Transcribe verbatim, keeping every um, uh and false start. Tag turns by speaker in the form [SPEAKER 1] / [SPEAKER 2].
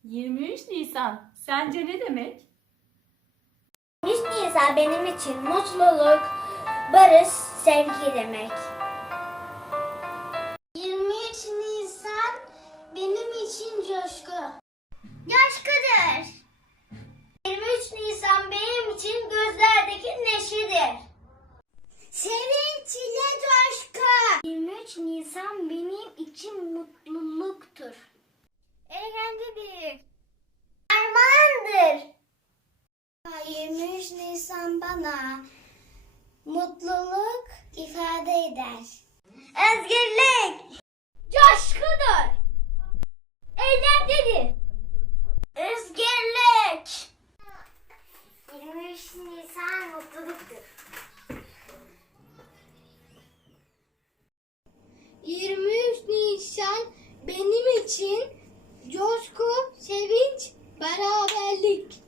[SPEAKER 1] yirmi üç Nisan sence ne demek?
[SPEAKER 2] yirmi üç Nisan benim için mutluluk, barış, sevgi demek. yirmi üç Nisan benim için coşku. Coşkudur. yirmi üç Nisan benim için gözlerdeki neşedir. Sevinç ile coşku. yirmi üç Nisan benim için mutluluktur. Eğlencedir. Armağandır. yirmi üç Nisan bana mutluluk ifade eder. Özgürlük. Coşkudur. Eğlencedir. Özgürlük. yirmi üç Nisan mutluluktur. yirmi üç Nisan benim için coşku, sevinç, beraberlik.